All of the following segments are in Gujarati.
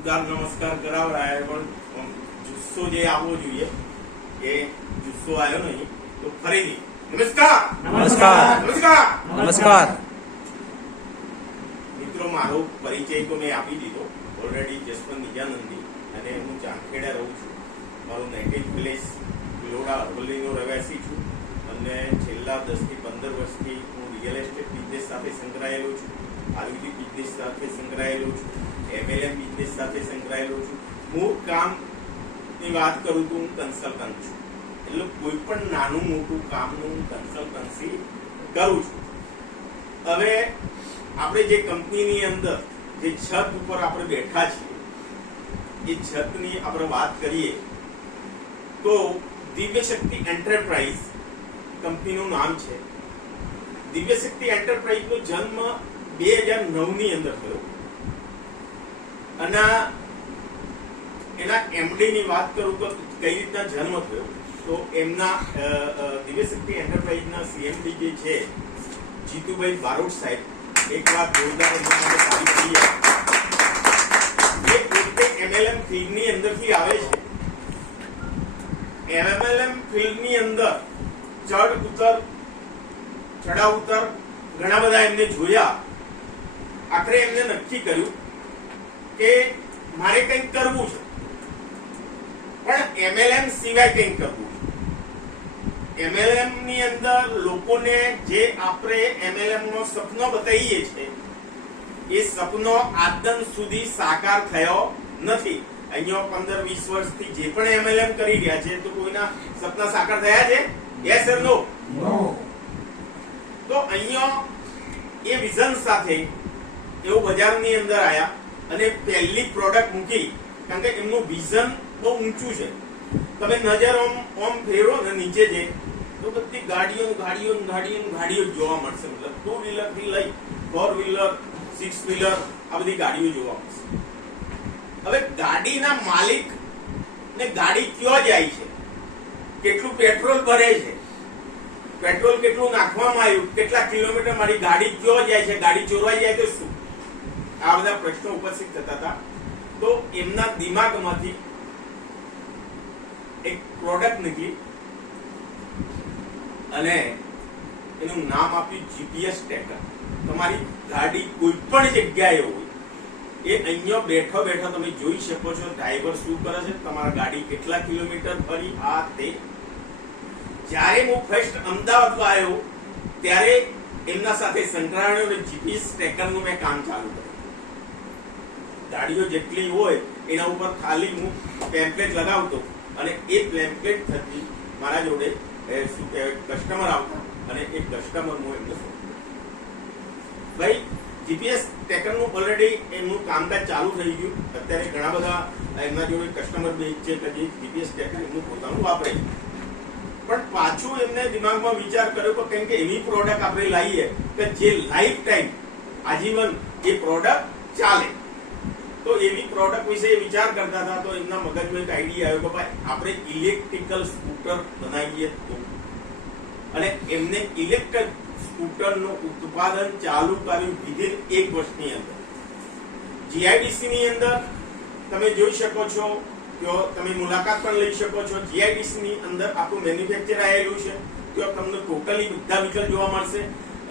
ઉદાર નમસ્કાર કરાવરાય પણ જુસ્સો જે આવવો જોઈએ એ જુસ્સો આવ્યો નહીં. તો ફરીથી નમસ્કાર નમસ્કાર નમસ્કાર નમસ્કાર. મિત્રો, મારો પરિચય તો મેં આપી દીધો ઓલરેડી. જસવંત નિજાનંદી, અને હું ચાંદખેડા રહું છું. મારું નેટિવ પ્લેસ ભિલોડા અરવલ્લીનો રહેવાસી છું, અને છેલ્લા 10 થી 15 વર્ષથી હું રિયલ એસ્ટેટ બિઝનેસ સાથે સંકળાયેલો છું, આયુર્વેદિક બિઝનેસ સાથે સંકળાયેલો છું, MLM બિઝનેસ સાથે સંકળાયેલો છું. મૂળ કામની વાત કરું તો હું કન્સલ્ટન્ટ છું, એટલે કોઈ પણ નાનું મોટું કામનું હું કન્સલ્ટન્સી કરું છું. હવે આપણે જે કંપનીની અંદર જે છત ઉપર આપણે બેઠા છીએ, એ છતની આપણે વાત કરીએ તો દિવ્યશક્તિ એન્ટરપ્રાઇઝ કંપનીનું નામ છે. દિવ્યશક્તિ એન્ટરપ્રાઇઝનો જન્મ 2009 ની અંદર થયો, અને એના MD ની વાત કરું તો કઈ રીતના જન્મ થયો, તો એમના દિવ્યશક્તિ એન્ટરપ્રાઇઝના CMD જે છે જીતુભાઈ બારોટ સાહેબ, એક વાત જોરદાર તારીફ કરીએ. એ પોતે MLM ફિલ્ડની અંદરથી આવે છે. MLM ફિલ્ડની અંદર ચડાવ ઉતર ઘણા બધા એમને જોયા. આખરે એમને નક્કી કર્યું કે મારે કંઈક કરવું છે, પણ MLM સિવાય કંઈક કરવું છે. MLM ની અંદર લોકોને જે આપણે MLM નો સપનો બતાવીએ છીએ, એ સપનો આજદન સુધી સાકાર થયો નથી. અહીંયા 15-20 વર્ષથી જે પણ MLM કરી રહ્યા છે, તો કોઈના સપના સાકાર થયા છે? યસ ઓર નો? તો અહીંયા એ વિઝન સાથે એવો બજારની અંદર આયા અને પહેલી પ્રોડક્ટ મૂકી, કારણ કે એમનું વિઝન બહુ ઊંચું છે. તમે નજર ઓમ ફેરવો ને નીચે જે, તો બધી ગાડીઓ જોવા મળશે. મતલબ 2 વ્હીલર થી લઈ 4 વ્હીલર 6 વ્હીલર આ બધી ગાડીઓ જોવા મળશે. હવે ગાડીના માલિક ને ગાડી ક્યાં જાય છે, કેટલું પેટ્રોલ ભરે છે, પેટ્રોલ કેટલું નાખવામાં આવ્યું, કેટલા કિલોમીટર મારી ગાડી ક્યાં જાય છે, ગાડી ચોરવાઈ જાય તો શું, આ બધા પ્રશ્નો ઉપસ્થિત થતા હતા. તો એમના દિમાગમાંથી એક પ્રોડક્ટ નીકળી અને એનું નામ આપ્યું GPS ટ્રેકર. તમારી ગાડી કોઈ પણ જગ્યાએ હોય, એ અહીંયા બેઠો તમે જોઈ શકો છો ડ્રાઈવર શું કરે છે, તમારા ગાડી કેટલા કિલોમીટર ફરી, આ તે. જ્યારે હું ફર્સ્ટ અમદાવાદ આવ્યો ત્યારે એમના સાથે સંકળાયેલો અને GPS ટ્રેકરનું મેં કામ ચાલુ કર્યું. ગાડીઓ જેટલી હોય એના ઉપર ખાલી હું પેમ્પલેટ લગાવતો, અને એ પેમ્પલેટ થકી મારા જોડે શું કહેવાય કસ્ટમર આવતા, અને એ કસ્ટમર હું એમને સોંપતો. ભાઈ, GPS ટ્રેકરનું ઓલરેડી એમનું કામકાજ ચાલુ થઈ ગયું. અત્યારે ઘણા બધા એમના જોડે કસ્ટમર બેઝ છે કે જે GPS ટ્રેકર એમનું પોતાનું વાપરે. પણ પાછું એમને દિમાગમાં વિચાર કર્યો કે કેમ કે એવી પ્રોડક્ટ આપણે લાવીએ કે જે લાઈફ ટાઈમ આજીવન એ પ્રોડક્ટ ચાલે. તો એવી પ્રોડક્ટ વિશે વિચાર કરતા હતા. તો એમના મગજમાં એક આઈડિયા આવ્યો કે ભાઈ આપણે ઇલેક્ટ્રિકલ સ્કૂટર બનાવીએ તો, અને એમને ઇલેક્ટ્રિક સ્કૂટરનું ઉત્પાદન ચાલુ કર્યું વિધિન 1 વર્ષની અંદર. GIDC ની અંદર તમે જોઈ શકો છો, તમે મુલાકાત પણ લઈ શકો છો. GIDC ની અંદર આપણું મેન્યુફેક્ચર આવેલું છે. ત્યાં તમને ટોટલી બધા વ્હીકલ જોવા મળશે.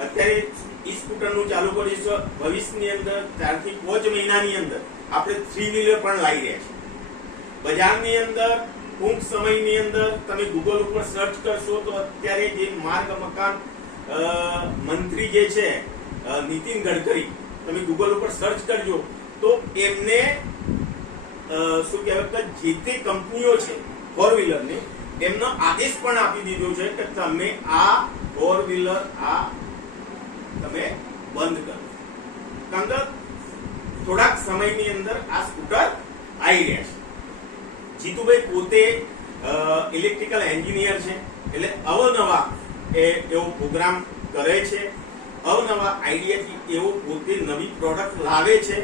અત્યારે ઈ સ્કૂટરનું ચાલુ કરીશું. ભવિષ્યની અંદર 4 થી 5 મહિનાની અંદર આપણે 3 વ્હીલર પણ લાવી રહ્યા છીએ. બજારની અંદર ટૂંક સમયની અંદર તમે ગૂગલ ઉપર સર્ચ કરશો તો અત્યારે જે માર્ગ મકાન મંત્રી જે છે નીતિન ગડકરી, તમે ગૂગલ ઉપર સર્ચ કરજો તો એમને શું કહેવાય કે જે તે કંપનીઓ છે 4 વ્હીલરની, એમનો આદેશ પણ આપી દીધો છે કે તમે આ 4 વ્હીલર તમે બંધ કરો. કારણ કે થોડાક સમયની અંદર આ સ્કૂટર આવી રહ્યા છે. જીતુભાઈ પોતે ઇલેક્ટ્રિકલ એન્જિનિયર છે, એટલે અવનવા એવો પ્રોગ્રામ કરે છે, અવનવા આઈડિયાથી એવો પોતે નવી પ્રોડક્ટ લાવે છે.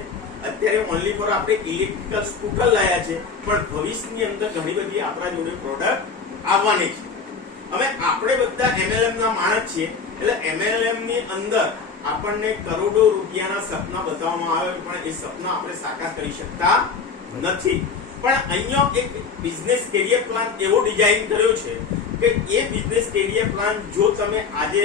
અત્યારે ઓનલી ફોર આપણે ઇલેક્ટ્રિકલ સ્કૂટર લાયા છે, પણ ભવિષ્યની અંદર ઘણી બધી આપણા જોડે પ્રોડક્ટ આવવાની છે. હવે આપણે બધા MLM ના માણસ છીએ, એટલે MLM ની અંદર આપણને કરોડો રૂપિયાના સપના બતાવવામાં આવે, પણ એ સપના આપણે સાકાર કરી શકતા નથી. પણ અહીંયા એક બિઝનેસ કેરિયર પ્લાન એવો ડિઝાઇન કર્યો છે કે એ બિઝનેસ કેરિયર પ્લાન જો તમે આજે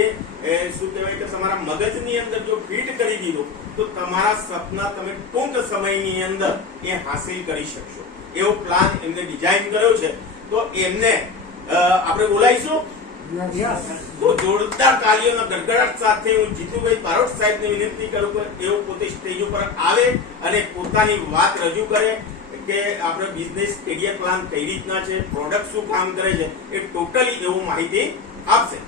શું કહેવાય કે તમારા મગજની અંદર જો ફિટ કરી દીધો તો તમારા સપના તમે ટૂંક સમયની અંદર એ હાંસિલ કરી શકશો. એવો પ્લાન એમને ડિઝાઇન કર્યો છે. તો એમને આપણે બોલાવીશું. તો જોરદાર તાળીઓના ગડગડાટ સાથે હું જીતુભાઈ બારોટ સાહેબને વિનંતી કરું કે એઓ પોતે સ્ટેજ ઉપર આવે અને પોતાની વાત રજૂ કરે કે આપણે બિઝનેસ કેરિયર પ્લાન કઈ રીતના છે, પ્રોડક્ટ શું કામ કરે છે, એ ટોટલી એવું માહિતી આપશે.